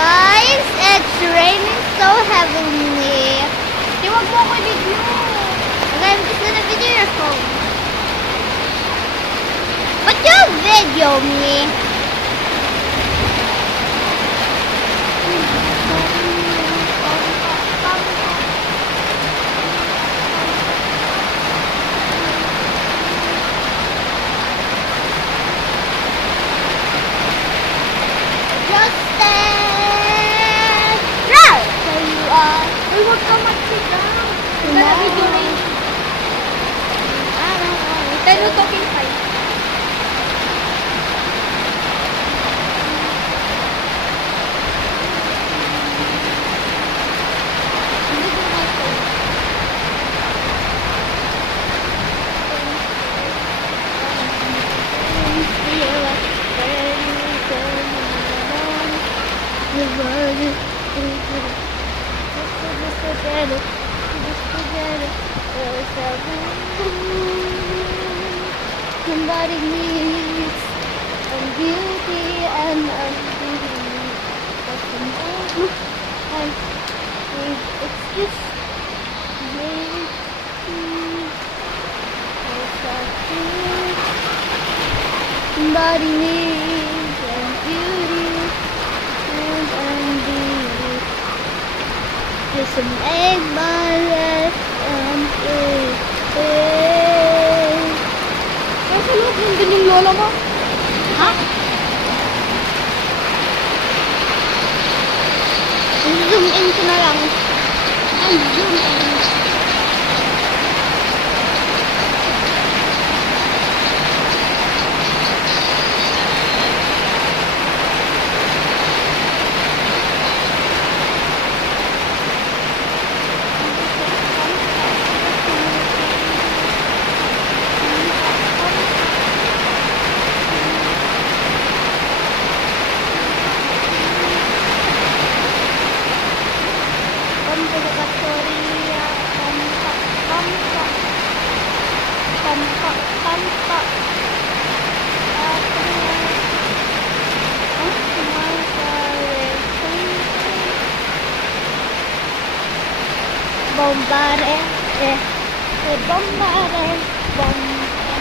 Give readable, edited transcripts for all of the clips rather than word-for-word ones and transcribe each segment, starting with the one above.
Guys, it's raining so heavily. Di wag mo ako video. Okay, I'm just gonna video your phone. But you video me. Uy, huwag ka mag-sigaw. Huwag ka na video na yun. Pero talking fight. Somebody needs some beauty and unbeauty. It's just somebody needs some beauty and unbeauty. Just to make my life complete. Nasa loob nandun yung lola mo. Ha? Zoom in ko na lang. Zoom in. Bombare, bombare, bombare.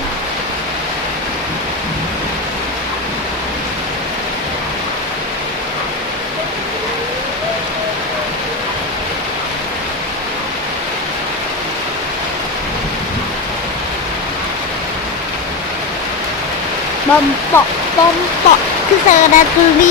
Bump, bump, 'cause I got to leave.